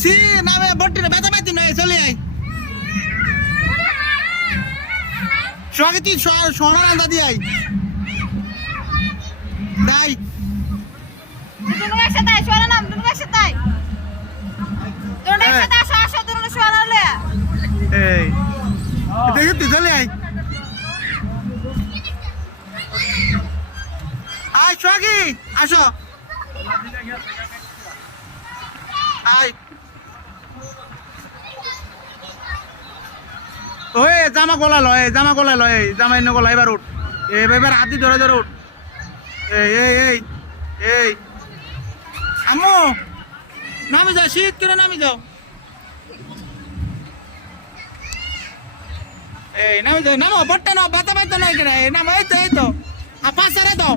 C নামে বট্টিরে ব্যথা পাইতি নয় চলে আই সঙ্গে তুই সোনার আন্দা দিয়ে আই দাই দুটো একসাথে আয় সোনা নাম দুটো একসাথে আয় দুটো একসাথে আসো আসো দুটো সোনা লে এই দেখি তুই চলে আই আয় সোয়াগি আসো আয় ওই জামা গলা লয় জামা এনে গলা এবার উঠ এবার হাতি ধরে ধরে উঠ এই এই এই এই আম্মু নামি যাও শীত করে নামি যাও এই নামি যাও নামো বট্টা নাও বাতা বাইতে নাই কেন নামো এই তো পাঁচ সারে দাও